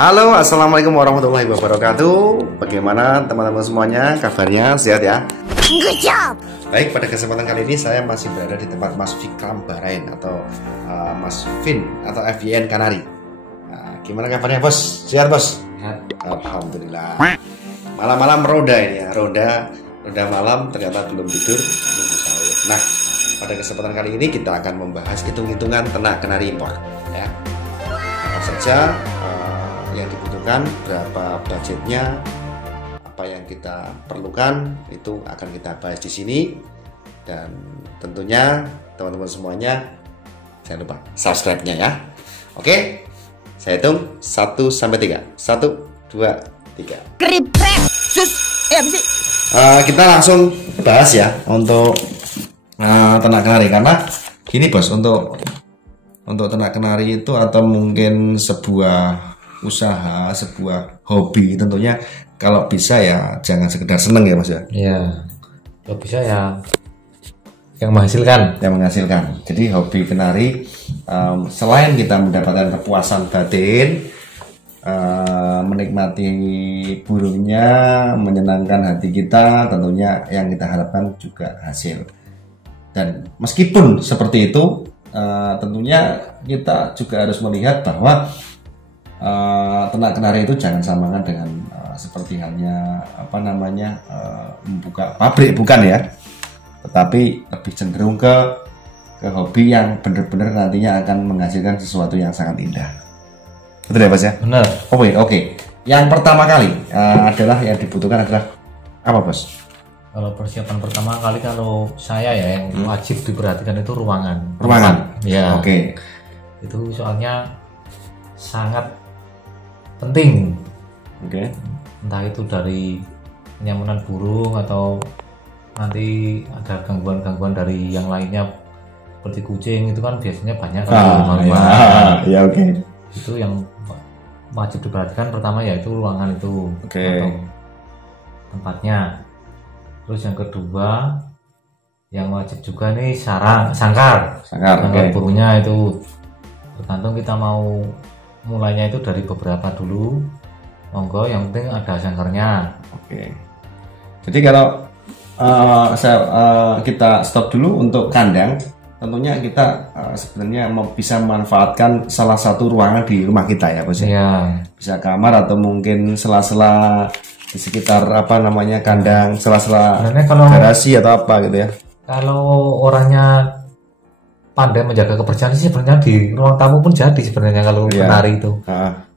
Halo, assalamualaikum warahmatullahi wabarakatuh. Bagaimana teman-teman semuanya? Kabarnya sehat ya? Good job. Baik, pada kesempatan kali ini saya masih berada di tempat Mas Fikram Bahrain atau Mas Vin atau FYN Kanari. Gimana kabarnya bos? Sehat bos? Alhamdulillah. Malam-malam roda ini ya, roda malam ternyata belum tidur, nunggu sahur. Nah, pada kesempatan kali ini kita akan membahas hitung-hitungan ternak kenari impor. Ya. Apa saja yang dibutuhkan, berapa budgetnya, apa yang kita perlukan, itu akan kita bahas di sini. Dan tentunya teman-teman semuanya jangan lupa subscribe-nya ya. Oke, saya hitung 1 sampai 3. 1, 2, 3. Kriprek. Sus. Apa sih? Kita langsung bahas ya untuk ternak kenari, karena gini bos, untuk ternak kenari itu atau mungkin sebuah usaha, sebuah hobi, tentunya kalau bisa ya jangan sekedar seneng ya mas ya. Iya, kalau bisa ya yang menghasilkan. Jadi hobi kenari, selain kita mendapatkan kepuasan batin, menikmati burungnya, menyenangkan hati kita, tentunya yang kita harapkan juga hasil. Dan meskipun seperti itu, tentunya kita juga harus melihat bahwa ternak kenari itu jangan samakan dengan seperti halnya membuka pabrik, bukan ya, tetapi lebih cenderung ke hobi yang benar-benar nantinya akan menghasilkan sesuatu yang sangat indah. Betul ya Mas ya? Benar. Oke. Yang pertama kali adalah yang dibutuhkan adalah apa Bos? Kalau persiapan pertama kali, kalau saya ya yang wajib diperhatikan itu ruangan. Ya. Oke. Itu soalnya sangat penting. Oke. Entah itu dari kenyamanan burung atau nanti ada gangguan-gangguan dari yang lainnya seperti kucing, itu kan biasanya banyak Ya, oke. Itu yang wajib diperhatikan pertama, yaitu ruangan itu. Atau tempatnya. Terus yang kedua yang wajib juga nih sangkar burungnya itu tergantung kita mau mulainya itu dari beberapa dulu, monggo, yang penting ada sangkarnya. Oke. Jadi kalau kita stop dulu untuk kandang, tentunya kita sebenarnya bisa memanfaatkan salah satu ruangan di rumah kita ya bos ya. Bisa kamar atau mungkin sela-sela di sekitar kandang, sela-sela garasi atau apa gitu ya. Kalau orangnya pandai menjaga kebersihan sih sebenarnya di ruang tamu pun jadi sebenarnya kalau kenari itu.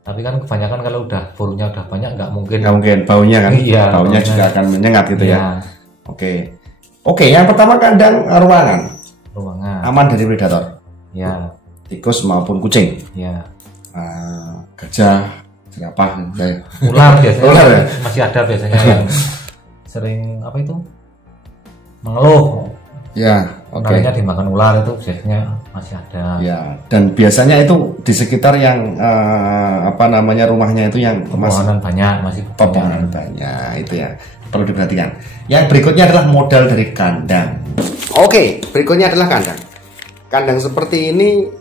Tapi kan kebanyakan kalau udah burungnya udah banyak nggak mungkin baunya kan. Iya, baunya juga akan menyengat gitu ya. Oke, yang pertama kandang ruangan aman dari predator. Ya. Tikus maupun kucing. Ya. Gajah, jerapah, ular biasanya. Ular ya? Masih ada biasanya yang sering mengeluh. Ya, Kenarinya dimakan ular, itu biasanya masih ada. Ya, dan biasanya itu di sekitar yang rumahnya itu yang pepohonan banyak, masih pepohonan banyak, itu ya perlu diperhatikan. Yang berikutnya adalah modal dari kandang. Oke, berikutnya adalah kandang. Kandang seperti ini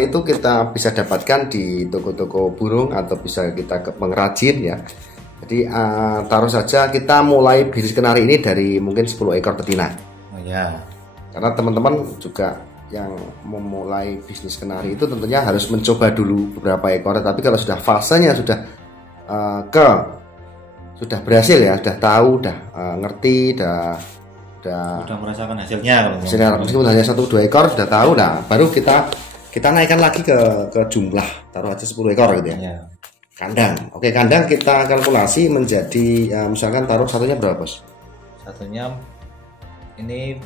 itu kita bisa dapatkan di toko-toko burung atau bisa kita ke pengrajin ya. Jadi taruh saja kita mulai bisnis kenari ini dari mungkin 10 ekor betina. Oh ya. Karena teman-teman juga yang memulai bisnis kenari itu tentunya harus mencoba dulu beberapa ekor. Tapi kalau sudah fasenya sudah berhasil ya, sudah tahu, sudah ngerti, sudah merasakan hasilnya. Meskipun hanya 1-2 ekor sudah tahu, nah baru kita naikkan lagi ke jumlah, taruh aja 10 ekor gitu ya. Kandang. Oke, kandang kita kalkulasi menjadi misalkan taruh satunya berapa bos? Satunya ini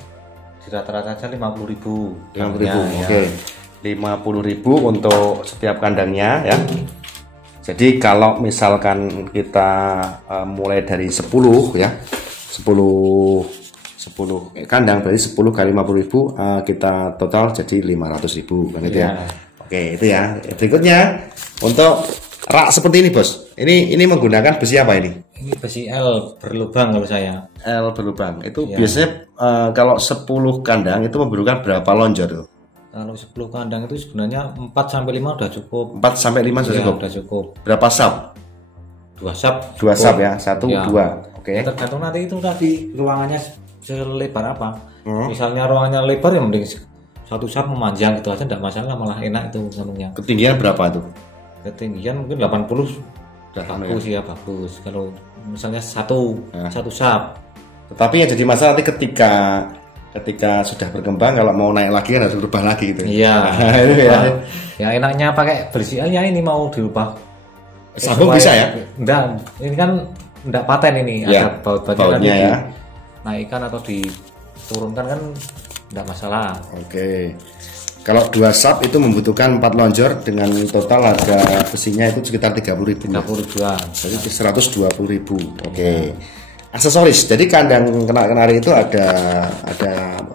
di rata-rata aja 50.000. 50.000. Oke. 50.000 untuk setiap kandangnya ya. Jadi kalau misalkan kita mulai dari 10 ya. 10 kandang, berarti 10 kali 50.000 kita total jadi 500.000 kan itu ya. Oke, itu ya. Berikutnya untuk rak seperti ini bos. Ini menggunakan besi apa ini? Ini besi L berlubang kalau saya. L berlubang. Itu biasanya kalau 10 kandang itu memerlukan berapa lonjor tuh? Kalau 10 kandang itu sebenarnya 4 sampai 5 udah cukup. 4 sampai 5 sudah Iya, cukup. udah cukup. Berapa sub? 2 sub. 2 cukup. sub ya, 1 Ya. 2. Oke. Tergantung nanti itu tadi ruangannya selebar apa. Misalnya ruangannya lebar ya mending 1 sub memanjang gitu aja enggak masalah, malah enak itu namanya. Ketinggian berapa itu? Ketinggian mungkin 80 udah bagus ya, bagus. Kalau misalnya satu sub. Tetapi yang jadi masalah nanti ketika sudah berkembang, kalau mau naik lagi kan harus berubah lagi gitu. Iya. Itu ya. Ya enaknya pakai bersihan ya, ini mau dirubah. Sambung bisa ya? Enggak, ini kan enggak paten ini, Ya, ada baut-bautnya kan bautnya ya. naikkan atau diturunkan kan enggak masalah. Oke. Kalau 2 sub itu membutuhkan 4 lonjor dengan total harga besinya itu sekitar 30.000. 30.000-an. Jadi 120.000. Oke. Aksesoris. Jadi kandang kenari itu ada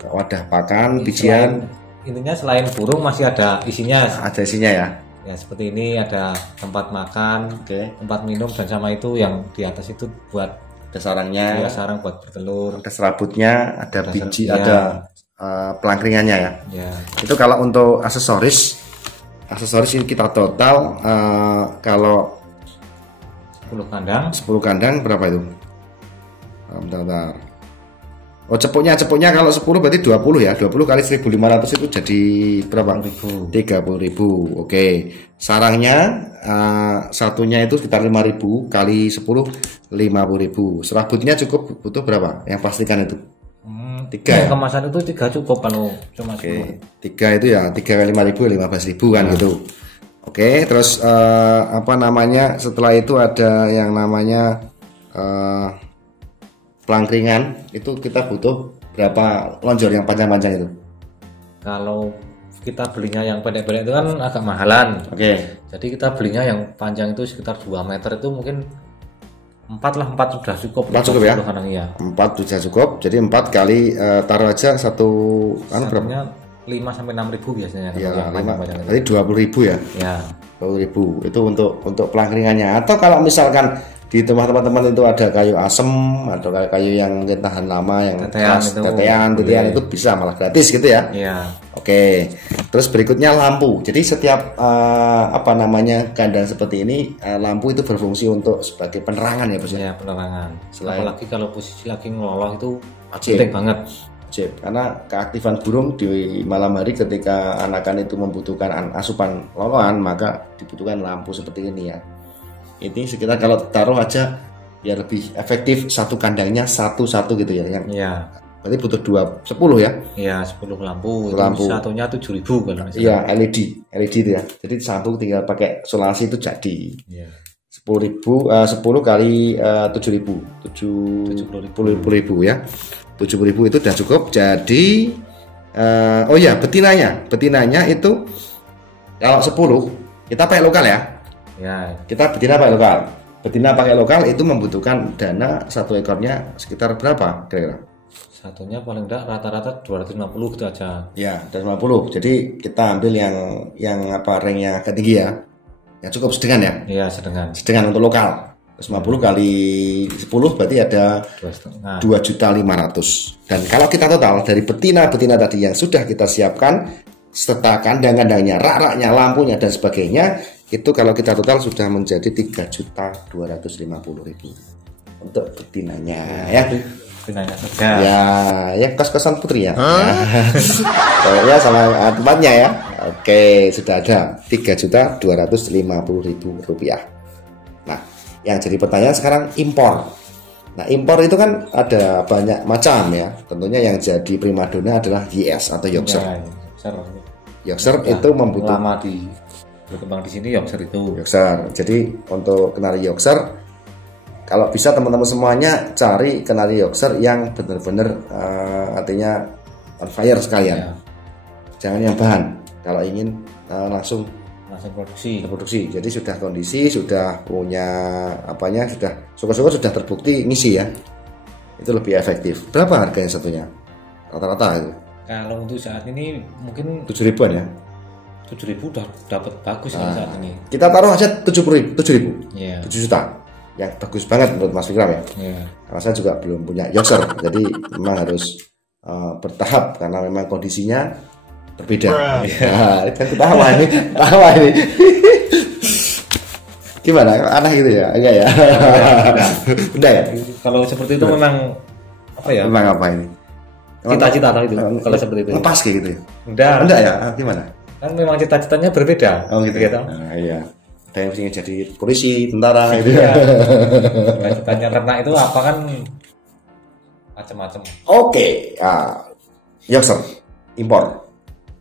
wadah pakan, bijian, Intinya selain burung masih ada isinya. ada isinya ya. Ya seperti ini, ada tempat makan, Oke. tempat minum, dan sama itu yang di atas itu buat Ada sarangnya, ya sarang buat bertelur. ada serabutnya, ada biji, ya. ada pelangkringannya ya. Ya, Itu kalau untuk aksesoris ini kita total kalau 10 kandang 10 kandang berapa itu? Bentar. Oh, cepuknya kalau 10 berarti 20 ya. 20 kali 1.500 itu jadi berapa? 30.000. Oke. Sarangnya satunya itu sekitar 5.000 kali 10 50.000. Serabutnya cukup butuh berapa? Yang pastikan itu. 3 ya? kemasan itu 3 cukup kalau cuma 10. Oke. 3 itu ya 3 kali 5.000 15.000 kan gitu. Oke, terus apa namanya? Setelah itu ada yang namanya pelangkringan, itu kita butuh berapa lonjor yang panjang-panjang itu? Kalau kita belinya yang pendek-pendek itu kan agak mahalan. Oke. Jadi kita belinya yang panjang itu sekitar 2 meter itu mungkin 4 sudah cukup. 4 cukup ya? 10 kandang ya. 4 sudah cukup. Jadi 4 kali taruh aja satu kan berapa? Satunya 5 sampai 6.000 biasanya. Ya, kalau yang 5. panjang-panjang itu. Berarti 20.000 ya. Ya. 20.000 itu untuk pelangkringannya. Atau kalau misalkan di tempat teman-teman itu ada kayu asem atau kayu yang mungkin tahan lama, yang tetean itu bisa malah gratis gitu ya. Iya. Oke. Terus berikutnya lampu. Jadi setiap apa namanya kandang seperti ini lampu itu berfungsi untuk sebagai penerangan ya, Bos. Ya, penerangan. Apalagi kalau posisi lagi ngeloloh itu Wajib. penting banget. Wajib. Karena keaktifan burung di malam hari ketika anakan itu membutuhkan asupan lolohan, maka dibutuhkan lampu seperti ini ya. Ini sekitar kalau taruh aja biar lebih efektif satu kandangnya satu-satu gitu ya. Iya. Berarti butuh 10 ya. Iya, 10 lampu. Lampu. Itu satunya 7.000 kalau misalnya. Iya, LED itu ya. Jadi sambung tinggal pakai solasi itu jadi. Iya. 10 kali 7.000. 70.000 ya. 70.000 itu udah cukup. Jadi oh ya, betinanya itu kalau 10 kita pakai lokal ya. Ya, Kita betina pakai lokal. Betina pakai lokal itu membutuhkan dana satu ekornya sekitar berapa kira-kira? satunya paling enggak rata-rata 250 gitu aja. Ya, 250. Jadi kita ambil yang apa ranknya ketinggi ya. Ya cukup sedengan ya. Iya, sedengan. Sedengan untuk lokal. 50 kali 10 berarti ada 2.500.000. Dan kalau kita total dari betina tadi yang sudah kita siapkan serta kandang-kandangnya, rak-raknya, lampunya dan sebagainya, itu kalau kita total sudah menjadi 3.250.000 untuk betinanya ya. Betinanya Ya kos-kosan putri ya. Ya sama tempatnya ya. Oke, sudah ada 3.250.000 rupiah. Nah, yang jadi pertanyaan sekarang impor. Nah, impor itu kan ada banyak macam ya. Tentunya yang jadi primadona adalah YS atau Yorkshire. Yorkshire itu membutuhkan lama berkembang di sini Yorkshire itu. Yorkshire. Jadi untuk kenari Yorkshire, kalau bisa teman-teman semuanya cari kenari Yorkshire yang benar-benar artinya on fire sekalian. Ya. Jangan yang bahan. Kalau ingin langsung produksi. Jadi sudah kondisi, sudah punya apanya, sudah syukur-syukur sudah terbukti ngisi ya. Itu lebih efektif. Berapa harganya satunya? Rata-rata itu. Kalau untuk saat ini mungkin 7.000-an ya. 7.000 udah dapat bagus kalau saat ini. Kita taruh aja 7.000. 7 Iya. juta. Yang bagus banget menurut Mas Fikram ya. Iya. Karena saya juga belum punya Yorkshire. Jadi memang harus bertahap karena memang kondisinya berbeda. Ya, kan ketawa ini. Gimana? Aneh gitu ya? Enggak ya? Udah ya? Kalau seperti itu memang apa ya? Memang apa ini? Cita-cita itu kalau seperti itu. Lepas kayak gitu ya? Enggak ya? Gimana? Kan memang cita-citanya berbeda. Oh gitu ya? Iya. Ada yang ingin jadi polisi, tentara gitu ya. Cita-citanya ternak itu apa kan macam-macam. Oke. Youngster impor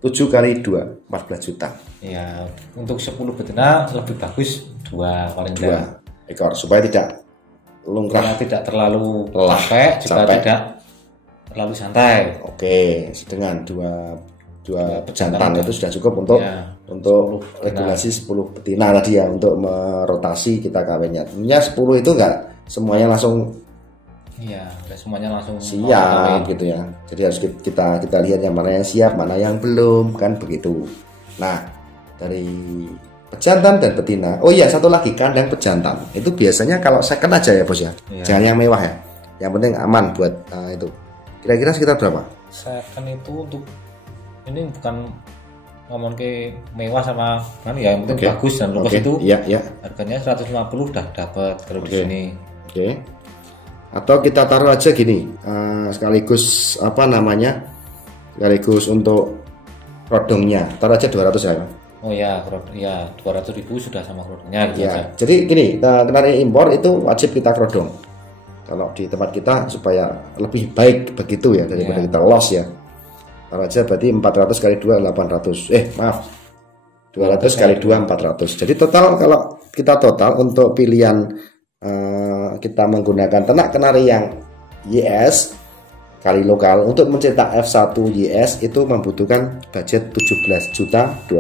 7 kali 2 14 juta. Ya, untuk 10 betina lebih bagus 2 paling 2 ekor supaya tidak lungkrah, tidak terlalu capek, juga tidak terlalu santai. Oke, dengan dua pejantan itu sudah cukup untuk regulasi 10 betina tadi ya, untuk merotasi kita kawinnya. Tentunya 10 itu enggak semuanya langsung semuanya langsung siap gitu ya. Jadi harus kita lihat yang mana yang siap, mana yang belum, kan begitu. Nah, dari pejantan dan betina. Oh iya, satu lagi, kandang pejantan. Itu biasanya kalau second aja ya, Bos ya. Jangan yang mewah ya. Yang penting aman buat itu. Kira-kira sekitar berapa? Second itu untuk ini bukan ngomong ke mewah sama kan ya, yang penting bagus dan luas itu. Iya. Harganya 150 udah dapat kalau di sini. Oke. Atau kita taruh aja gini, sekaligus sekaligus untuk rodongnya, taruh aja 200 ya. Oh ya, 200.000 sudah sama rodongnya gitu ya. Jadi gini, kenari impor itu wajib kita rodong. Kalau di tempat kita supaya lebih baik begitu ya, daripada kita loss ya. Taruh aja berarti 400 kali 2 800. 200 kali 2 400. Jadi total, kalau kita total untuk pilihan kita menggunakan ternak kenari yang YS kali lokal untuk mencetak F1 YS itu membutuhkan budget 17.250.000.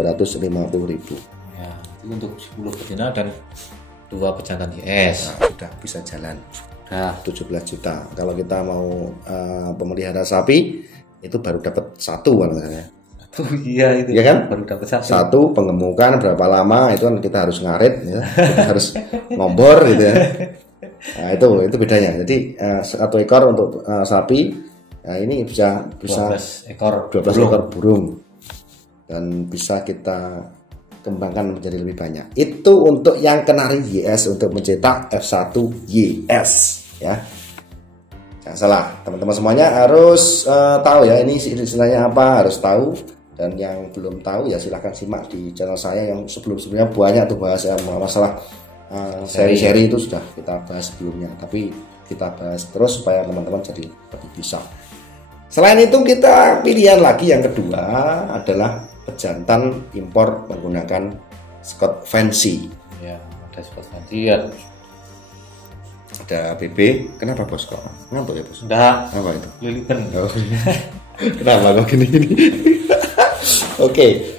Ya, itu untuk 10 betina dan 2 pejantan YS. Sudah bisa jalan. 17 juta. Kalau kita mau pemelihara sapi itu baru dapat 1 kan misalnya. Iya itu. Ya kan? Baru dapat 1. 1 pengemukan berapa lama itu kan kita harus ngarit ya. Kita harus ngombor gitu ya. Nah, itu bedanya. Jadi 1 ekor untuk sapi, nah ini bisa 12 ekor burung dan bisa kita kembangkan menjadi lebih banyak. Itu untuk yang kenari YS untuk mencetak F1 YS ya. Jangan salah, teman-teman semuanya harus tahu ya, ini istilahnya apa, harus tahu. Dan yang belum tahu ya silahkan simak di channel saya yang sebelumnya banyak tuh bahas masalah seri-seri itu sudah kita bahas sebelumnya, tapi kita bahas terus supaya teman-teman jadi lebih bisa. Selain itu kita pilihan lagi yang kedua adalah pejantan impor menggunakan Scott Fancy. Ya, ada Scott Fancy ya. Ada BB. Kenapa Bos kok ngantuk ya Bos? Enggak. Apa itu? Lilipan. Oh. Kenapa kok gini-gini? Oke,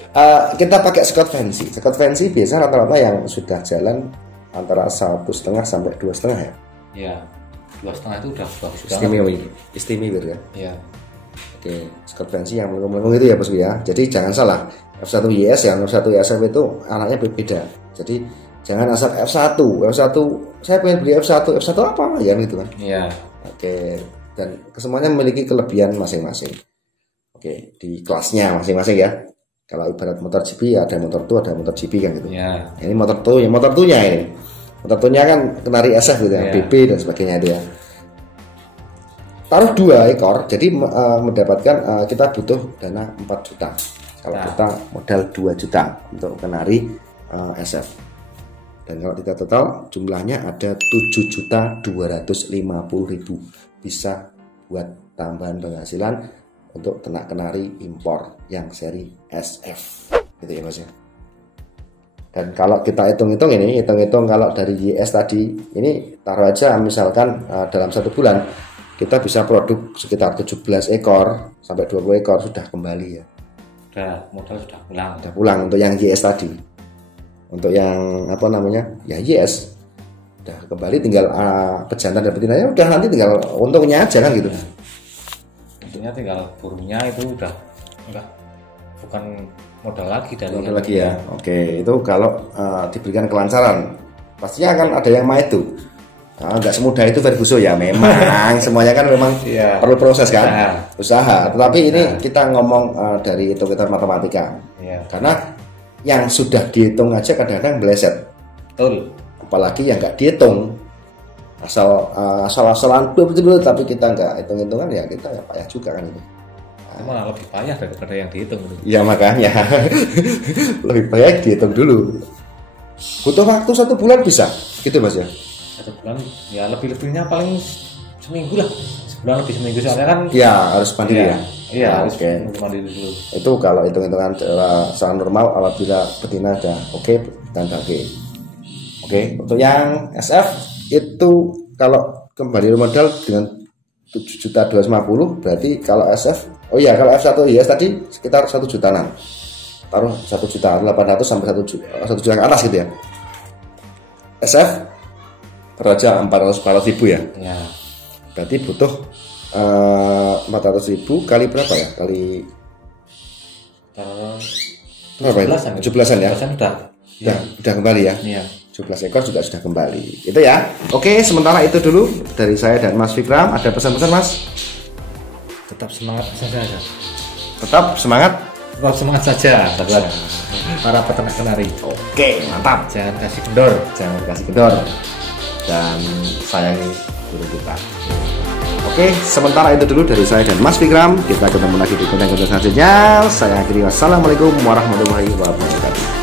kita pakai Scott Fancy. Scott Fancy biasa rata-rata yang sudah jalan antara 1,5 sampai 2,5 ya. Iya, 2,5 itu udah bagus banget. Istimewa ya. Iya. Oke, Scott Fancy yang melengkung itu ya Bos ya. Jadi jangan salah, F1 YS yang F1 YSF itu anaknya berbeda. Jadi jangan asal F1. Saya pengen beli F1 apa ya gitu kan. Iya. Oke, dan kesemuanya memiliki kelebihan masing-masing. Oke, di kelasnya masing-masing ya. Kalau ibarat motor GP ada motor 2, ada motor GP kan gitu. Ya. Ini motor 2 nya ini. Motor 2 nya kan kenari SF gitu ya, BB dan sebagainya itu ya. Taruh 2 ekor, jadi mendapatkan kita butuh dana 4 juta. Kalau kita modal 2 juta untuk kenari SF. Dan kalau kita total jumlahnya ada 7.250.000, bisa buat tambahan penghasilan untuk ternak kenari impor yang seri SF gitu ya Mas ya. Dan kalau kita hitung-hitung kalau dari YS tadi ini taruh aja misalkan dalam 1 bulan kita bisa produk sekitar 17 ekor sampai 20 ekor sudah kembali ya. Modal sudah pulang. Sudah pulang untuk yang YS tadi. Untuk yang ya YS udah kembali, tinggal pejantan dan betinanya udah nanti tinggal untungnya aja kan gitu. Intinya tinggal burungnya itu udah bukan modal lagi dari modal lagi ya. Oke, itu kalau diberikan kelancaran pastinya akan ada yang mau itu. Nggak semudah itu Ferguson ya memang. Semuanya kan memang Iya. perlu proses kan, Nah. usaha. Tetapi ini kita ngomong dari hitung-hitungan matematika. Iya. Karena yang sudah dihitung aja kadang-kadang meleset. Betul. Apalagi yang nggak dihitung, asal-asalan betul, tapi kita nggak hitung-hitungan ya kita ya payah juga kan itu. Malah lebih payah daripada yang dihitung itu. Ya makanya lebih baik dihitung dulu. Butuh waktu 1 bulan bisa, gitu Mas ya? 1 bulan ya lebih-lebihnya paling seminggu lah. Sebulan lebih seminggu soalnya kan. Ya harus mandiri ya. Iya, harus Oke. mandiri dulu. Itu kalau hitung-hitungan secara normal apabila betina sudah oke dan oke. Oke, untuk yang SF itu kalau kembali modal dengan 7.250 berarti kalau SF, oh iya kalau F1 yes tadi sekitar 1 jutaan. Taruh 1.800.000 sampai 1 juta ke atas gitu ya. SF raja 400.000 ya. Ya. Berarti butuh 400.000 kali berapa ya? Kali berapa itu? 17-an ya. 17-an Udah kembali ya. Iya. 17 ekor juga sudah kembali. Itu ya. Oke, sementara itu dulu dari saya dan Mas Fikram. Ada pesan-pesan Mas? Tetap semangat saja. Tetap semangat. Tetap semangat saja buat para peternak kenari. Oke, mantap. Jangan kasih kendor. Jangan kasih kendor dan sayangi burung kita. Oke, sementara itu dulu dari saya dan Mas Fikram. Kita ketemu lagi di konten-konten selanjutnya. Saya akhiri wassalamualaikum warahmatullahi wabarakatuh.